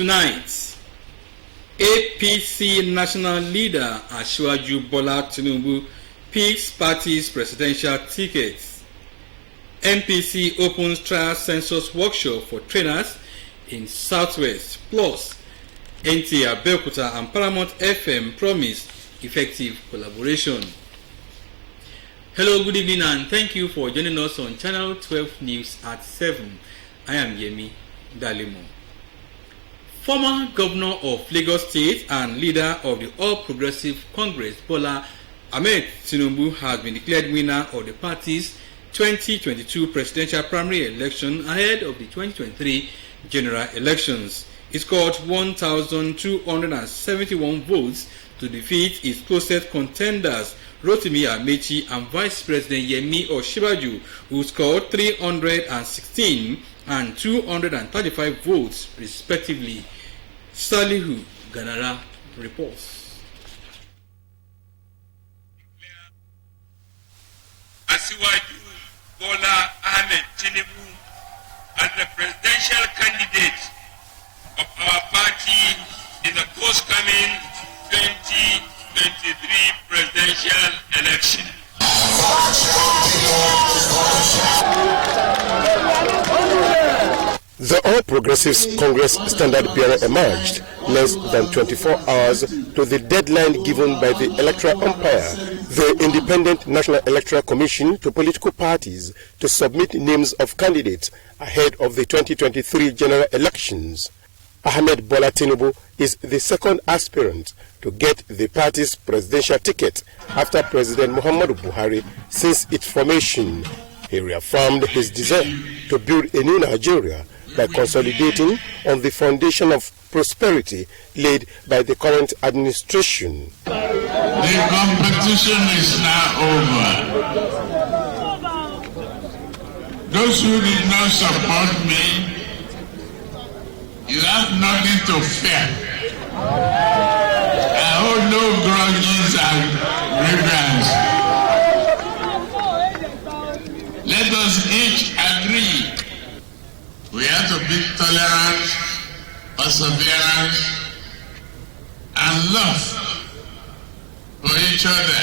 Tonight, APC national leader Asiwaju Bola Tinubu picks party's presidential tickets. MPC opens trial census workshop for trainers in Southwest. Plus, NTA Abeokuta and Paramount FM promise effective collaboration. Hello, good evening, and thank you for joining us on Channel 12 News at 7. I am Yemi Dalimo. Former Governor of Lagos State and leader of the All Progressive Congress, Bola Ahmed Tinubu, has been declared winner of the party's 2022 presidential primary election ahead of the 2023 general elections. He scored 1,271 votes to defeat his closest contenders, Rotimi Amechi and Vice President Yemi Osinbajo, who scored 316 and 235 votes respectively. Salihu Ganara reports. Asiwaju Bola Ahmed Tinubu as the presidential candidate of our party in the forthcoming 2023 presidential election. The All Progressives Congress standard bearer emerged less than 24 hours to the deadline given by the electoral umpire, the Independent National Electoral Commission, to political parties to submit names of candidates ahead of the 2023 general elections. Ahmed Bola Tinubu is the second aspirant to get the party's presidential ticket after President Muhammadu Buhari since its formation. He reaffirmed his desire to build a new Nigeria by consolidating on the foundation of prosperity laid by the current administration. The competition is now over. Those who did not support me, you have nothing to fear. I hold no grudges and grievance. Let us each agree. We have to be tolerant, perseverance, and love for each other.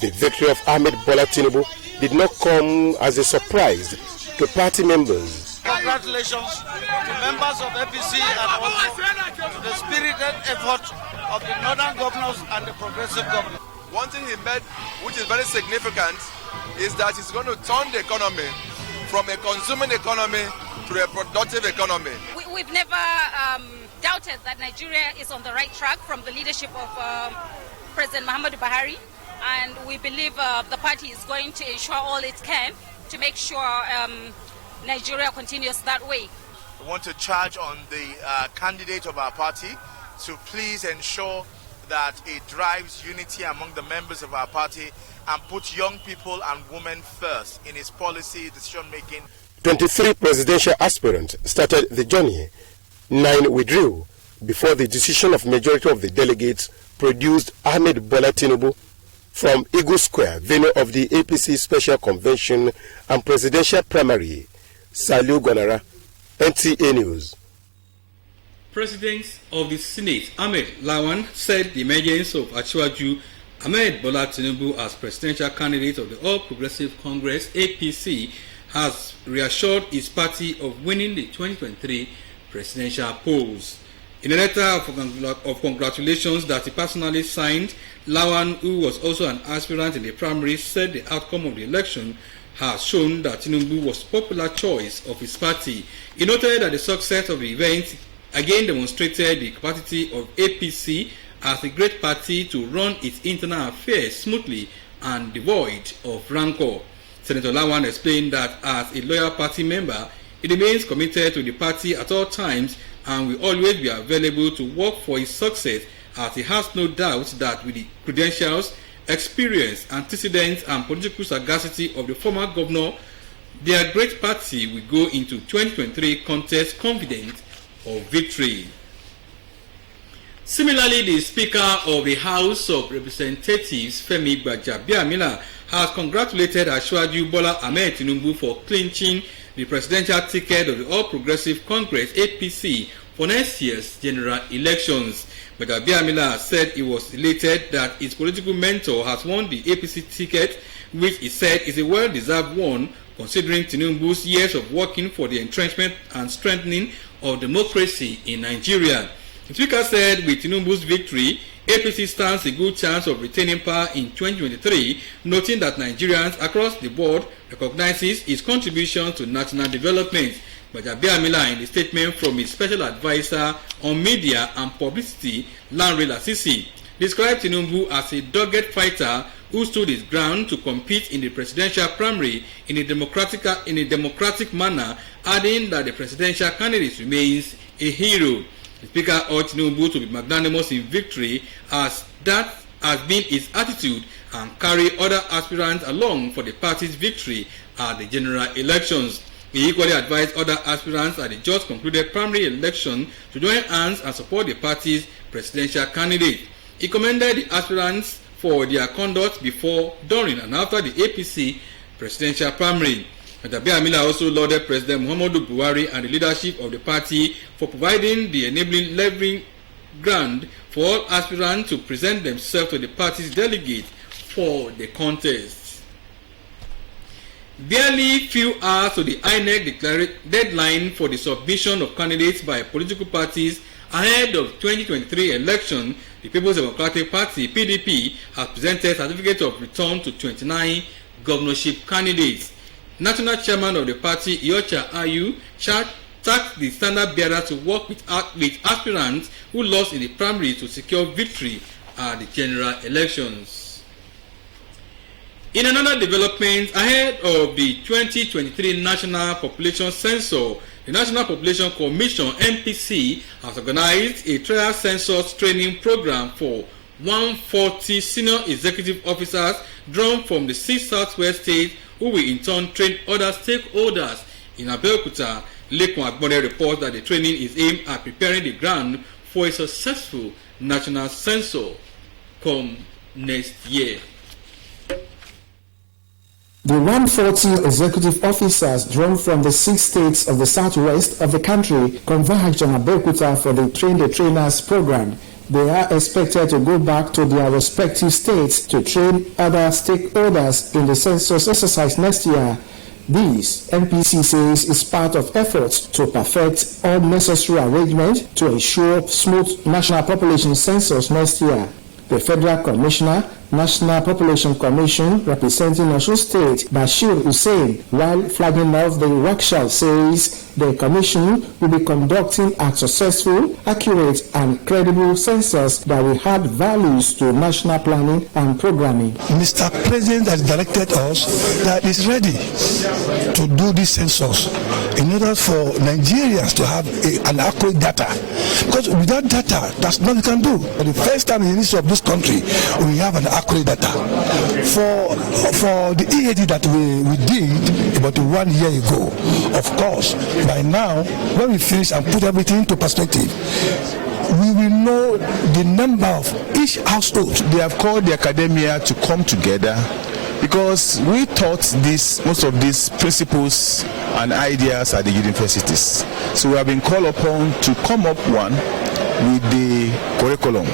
The victory of Ahmed Bola Tinubu did not come as a surprise to party members. Congratulations to members of APC and also to the spirited effort of the northern governors and the progressive governors. One thing he made, which is very significant, is that he's going to turn the economy from a consuming economy to a productive economy. We've never doubted that Nigeria is on the right track from the leadership of President Muhammadu Buhari, and we believe the party is going to ensure all it can to make sure Nigeria continues that way. We want to charge on the candidate of our party to please ensure that it drives unity among the members of our party and puts young people and women first in its policy decision-making. 23 presidential aspirants started the journey. 9 withdrew before the decision of majority of the delegates produced Ahmed Bola Tinubu from Eagle Square, venue of the APC Special Convention and Presidential Primary. Salihu Ganara, NTA News. President of the Senate, Ahmed Lawan, said the emergence of Asiwaju Ahmed Bola Tinubu as presidential candidate of the All Progressive Congress, APC, has reassured his party of winning the 2023 presidential polls. In a letter of congratulations that he personally signed, Lawan, who was also an aspirant in the primary, said the outcome of the election has shown that Tinubu was popular choice of his party. He noted that the success of the event again demonstrated the capacity of APC as a great party to run its internal affairs smoothly and devoid of rancor. Senator Lawan explained that as a loyal party member, he remains committed to the party at all times and will always be available to work for its success, as he has no doubt that with the credentials, experience, antecedents, and political sagacity of the former governor, their great party will go into 2023 contest confident of victory. Similarly, the Speaker of the House of Representatives, Femi Gbajabiamila, has congratulated Asiwaju Bola Ahmed Tinubu for clinching the presidential ticket of the All Progressive Congress (APC) for next year's general elections. But Abiamila said he was elated that his political mentor has won the APC ticket, which he said is a well-deserved one, considering Tinubu's years of working for the entrenchment and strengthening of democracy in Nigeria. The speaker said with Tinubu's victory, APC stands a good chance of retaining power in 2023, noting that Nigerians across the board recognizes his contribution to national development. But Abiamila, in the statement from his special advisor on media and publicity, Lanre Lasisi, described Tinubu as a dogged fighter who stood his ground to compete in the presidential primary in a democratic manner, adding that the presidential candidate remains a hero. The speaker urged Tinubu to be magnanimous in victory, as that has been his attitude, and carry other aspirants along for the party's victory at the general elections. He equally advised other aspirants at the just concluded primary election to join hands and support the party's presidential candidate. He commended the aspirants for their conduct before, during, and after the APC presidential primary. Abiamila also lauded President Muhammadu Buhari and the leadership of the party for providing the enabling leveling ground for all aspirants to present themselves to the party's delegate for the contest. Barely few hours to the INEC deadline for the submission of candidates by political parties ahead of 2023 election, the People's Democratic Party (PDP) has presented certificate of return to 29 governorship candidates. National chairman of the party, Iyorchia Ayu, tasked the standard bearer to work with aspirants who lost in the primary to secure victory at the general elections. In another development, ahead of the 2023 National Population Census, the National Population Commission (NPC) has organized a trial census training program for 140 senior executive officers drawn from the 6 southwest states, who will in turn train other stakeholders. In Abeokuta, Lekon Agbonde reports that the training is aimed at preparing the ground for a successful national census come next year. The 140 executive officers drawn from the 6 states of the southwest of the country converged on Abeokuta for the Train the Trainers program. They are expected to go back to their respective states to train other stakeholders in the census exercise next year. This, NPC says, is part of efforts to perfect all necessary arrangements to ensure smooth national population census next year. The Federal Commissioner, National Population Commission, representing Osun State, Bashir Hussein, while flagging off the workshop, says the Commission will be conducting a successful, accurate, and credible census that will add values to national planning and programming. Mr. President has directed us that is ready to do this census in order for Nigerians to have an accurate data. Because without data, that's not what we can do. For the first time in the history of this country, we have an accurate data. For the EAD that we did about 1 year ago, of course, by now, when we finish and put everything into perspective, we will know the number of each household. They have called the academia to come together because we taught most of these principles and ideas at the universities. So we have been called upon to come up with the curriculum.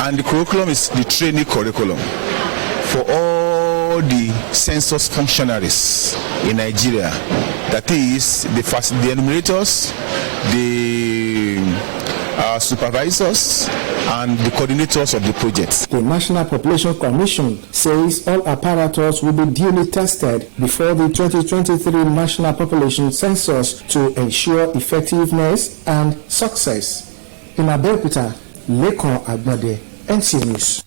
And the curriculum is the training curriculum for all the census functionaries in Nigeria. That is the enumerators, the supervisors, and the coordinators of the projects. The National Population Commission says all apparatus will be duly tested before the 2023 National Population Census to ensure effectiveness and success. In Abeokuta, Lekon Agbonde, NTA News.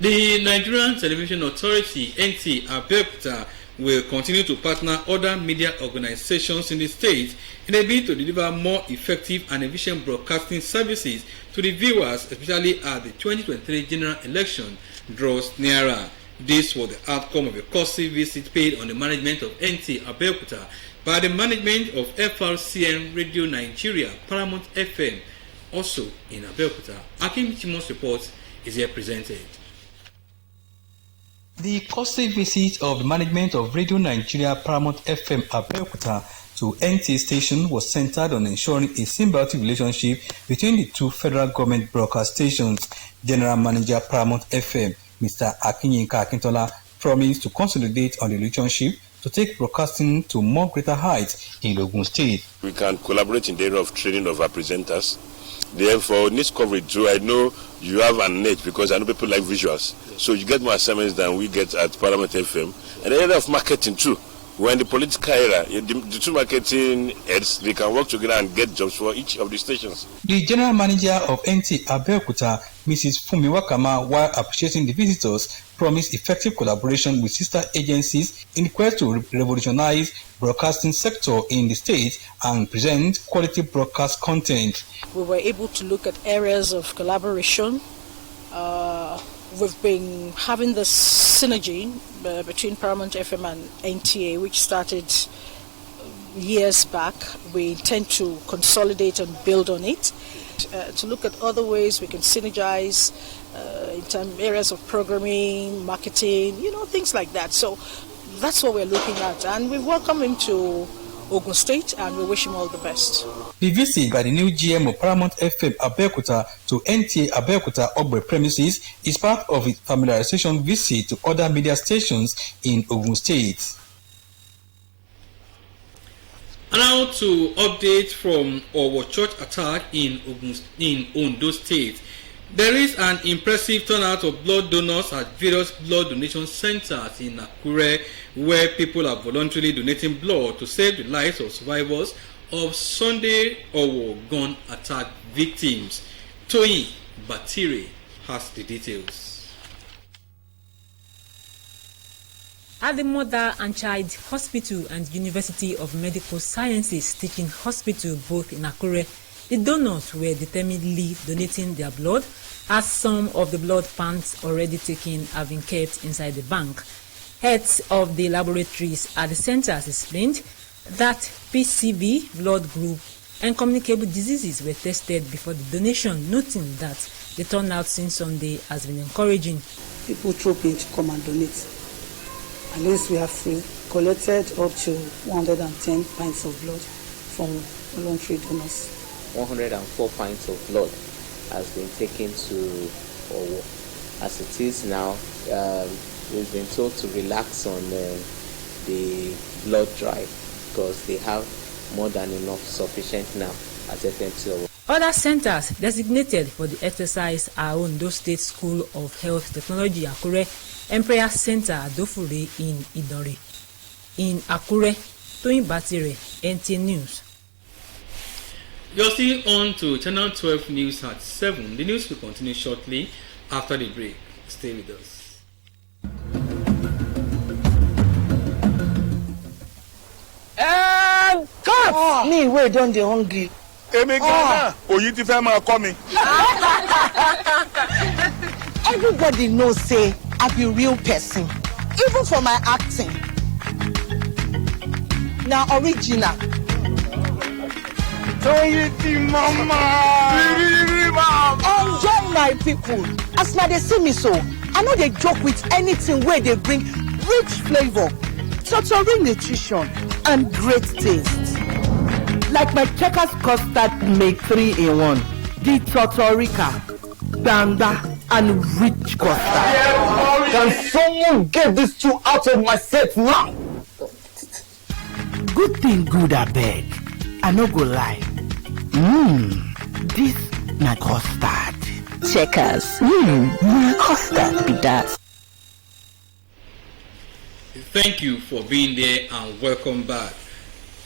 The Nigerian Television Authority (NTA) Abeokuta will continue to partner other media organizations in the state in a bid to deliver more effective and efficient broadcasting services to the viewers, especially as the 2023 general election draws nearer. This was the outcome of a costly visit paid on the management of NTA Abeokuta by the management of FRCN Radio Nigeria, Paramount FM, also in Abeokuta. Akim Chimo's report is here presented. The costly visit of the management of Radio Nigeria Paramount FM Abeokuta to NTA station was centered on ensuring a symbiotic relationship between the two federal government broadcast stations. General Manager Paramount FM, Mr. Akinyinka Akintola, promised to consolidate on the relationship to take broadcasting to more greater heights in Ogun State. We can collaborate in the area of training of our presenters. Therefore, news coverage too, I know you have an edge because I know people like visuals. So you get more assignments than we get at Parliament FM. And the area of marketing too. We're in the political era. The two marketing heads, they can work together and get jobs for each of the stations. The general manager of NTA Abeokuta, Mrs. Fumi Wakama, while appreciating the visitors, promised effective collaboration with sister agencies in the quest to revolutionize broadcasting sector in the state and present quality broadcast content. We were able to look at areas of collaboration. We've been having this synergy between Paramount FM and NTA, which started years back. We intend to consolidate and build on it, to look at other ways we can synergize in areas of programming, marketing, things like that. So that's what we're looking at, and we welcome him to Ogun State and we wish him all the best. The visit by the new GM of Paramount FM Abeokuta to NTA Abeokuta Ogbe premises is part of its familiarization visit to other media stations in Ogun State. And now to update from our church attack in Ondo State. There is an impressive turnout of blood donors at various blood donation centers in Akure, where people are voluntarily donating blood to save the lives of survivors of Sunday Owo gun attack victims. Toyin Batire has the details. At the Mother and Child Hospital and University of Medical Sciences Teaching Hospital, both in Akure, the donors were determinedly donating their blood, as some of the blood pans already taken have been kept inside the bank. Heads of the laboratories at the centers explained that PCV, blood group, and communicable diseases were tested before the donation, noting that the turnout since Sunday has been encouraging. People troop in to come and donate. At least we have collected up to 110 pints of blood from voluntary donors. 104 pints of blood has been taken to Owo. As it is now, we've been told to relax on the blood drive because they have more than enough sufficient now at FMC Owo. Other centers designated for the exercise are Ondo State School of Health Technology Akure and Prayer Center Adofure in Idori. In Akure, Toyin Batire, NTA News. You're still on to Channel 12 News at 7. The news will continue shortly after the break. Stay with us. God! Me, where don't they hungry? Everybody knows, say, I be real person. Even for my acting. Now, original. Enjoy my people. As now they see me so, I know they joke with anything where they bring rich flavor, total nutrition, and great taste. Like my Checkers custard make 3-in-1, the Totorica, Banda, and rich custard. Can someone get these two out of my set now? Good thing good, I beg. I no go lie. This na custard. Checkers. Na custard be that. Thank you for being there and welcome back.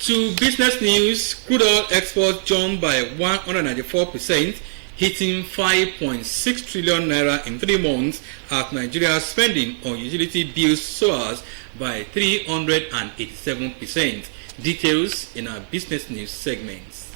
To business news, crude oil exports jumped by 194%, hitting 5.6 trillion naira in 3 months, as Nigeria's spending on utility bills soars by 387%. Details in our business news segments.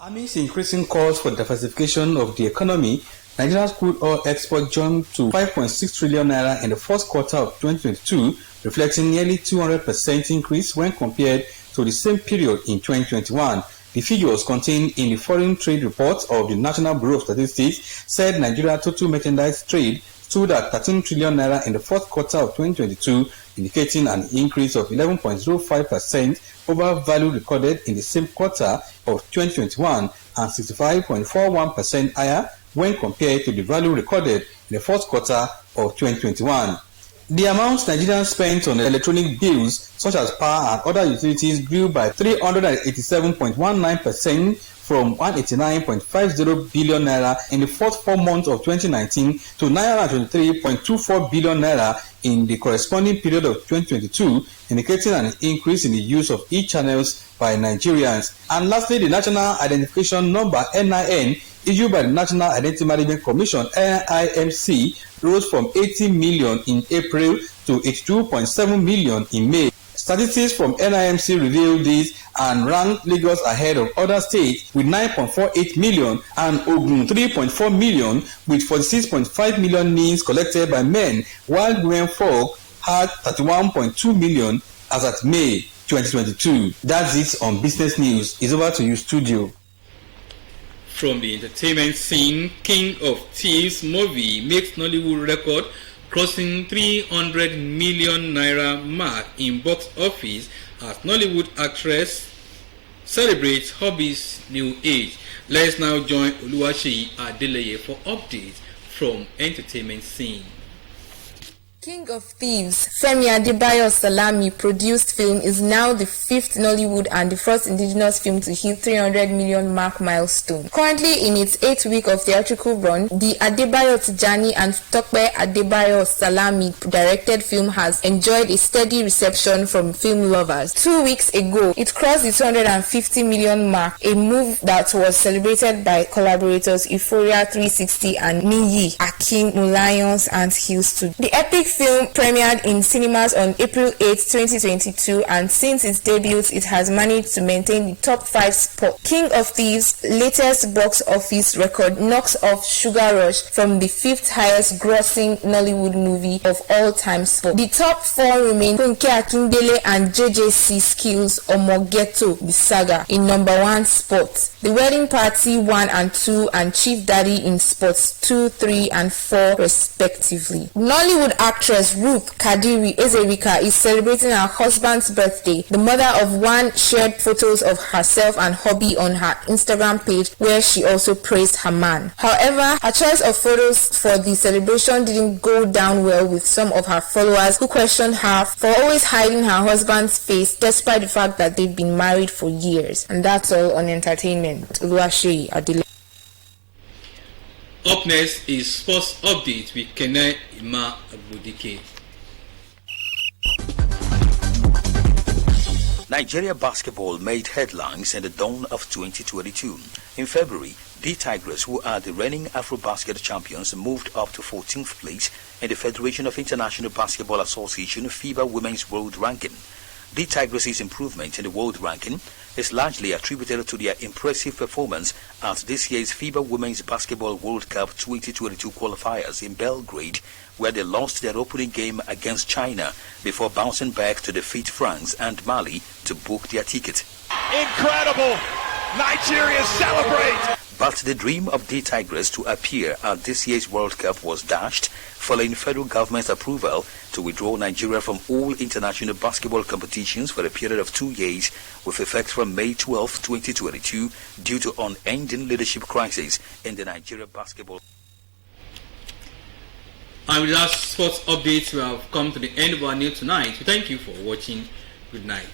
Amidst increasing calls for diversification of the economy, Nigeria's crude oil export jumped to 5.6 trillion naira in the first quarter of 2022, reflecting nearly 200% increase when compared to the same period in 2021. The figures contained in the Foreign Trade Report of the National Bureau of Statistics said Nigeria's total merchandise trade stood at 13 trillion naira in the fourth quarter of 2022, indicating an increase of 11.05% over value recorded in the same quarter of 2021 and 65.41% higher when compared to the value recorded in the first quarter of 2021. The amount Nigerians spent on electronic bills such as power and other utilities grew by 387.19% from 189.50 billion naira in the first 4 months of 2019 to 923.24 billion naira in the corresponding period of 2022, indicating an increase in the use of e-channels by Nigerians. And lastly, the National Identification Number (NIN) issued by the National Identity Management Commission (NIMC) rose from 80 million in April to 82.7 million in May. Statistics from NIMC revealed this and ranked Lagos ahead of other states with 9.48 million and Ogun 3.4 million with 46.5 million NINs collected by men, while women folk had 31.2 million as at May 2022. That's it on business news. It's over to you, studio. From the entertainment scene, King of Thieves movie makes Nollywood record, crossing 300 million naira mark in box office as Nollywood actress celebrates hobby's new age. Let's now join Oluwaseyi Adeleye for updates from entertainment scene. King of Thieves, Femi Adebayo Salami produced film, is now the 5th Nollywood and the first indigenous film to hit 300 million mark milestone. Currently in its 8th week of theatrical run, the Adebayo Tijani and Tokpe Adebayo Salami directed film has enjoyed a steady reception from film lovers. 2 weeks ago, it crossed the 250 million mark, a move that was celebrated by collaborators Euphoria 360 and Niyi Akin Lions and Hill Studio. The epic film premiered in cinemas on April 8, 2022, and since its debut, it has managed to maintain the top 5 spot. King of Thieves' latest box office record knocks off Sugar Rush from the 5th highest grossing Nollywood movie of all time spot. The top 4 remain Funke Akindele and JJC Skills Omogeto the Saga in number 1 spot. The Wedding Party 1 and 2 and Chief Daddy in spots 2, 3 and 4 respectively. Nollywood actress Ruth Kadiri Ezerika is celebrating her husband's birthday. The mother of one shared photos of herself and hubby on her Instagram page, where she also praised her man. However, her choice of photos for the celebration didn't go down well with some of her followers, who questioned her for always hiding her husband's face despite the fact that they've been married for years. And that's all on entertainment. Oluwaseyi Adeleye. Up next is Sports Update with Kene Ima Abudike. Nigeria basketball made headlines in the dawn of 2022. In February, the Tigers, who are the reigning Afro-Basket champions, moved up to 14th place in the Federation of International Basketball Association FIBA Women's World Ranking. The Tigers' improvement in the world ranking is largely attributed to their impressive performance at this year's FIBA Women's Basketball World Cup 2022 qualifiers in Belgrade, where they lost their opening game against China before bouncing back to defeat France and Mali to book their ticket. Incredible! Nigeria celebrate! But the dream of the Tigers to appear at this year's World Cup was dashed following federal government approval to withdraw Nigeria from all international basketball competitions for a period of 2 years with effect from May 12, 2022 due to unending leadership crisis in the Nigeria basketball. And with that sports updates, we have come to the end of our news tonight. We thank you for watching. Good night.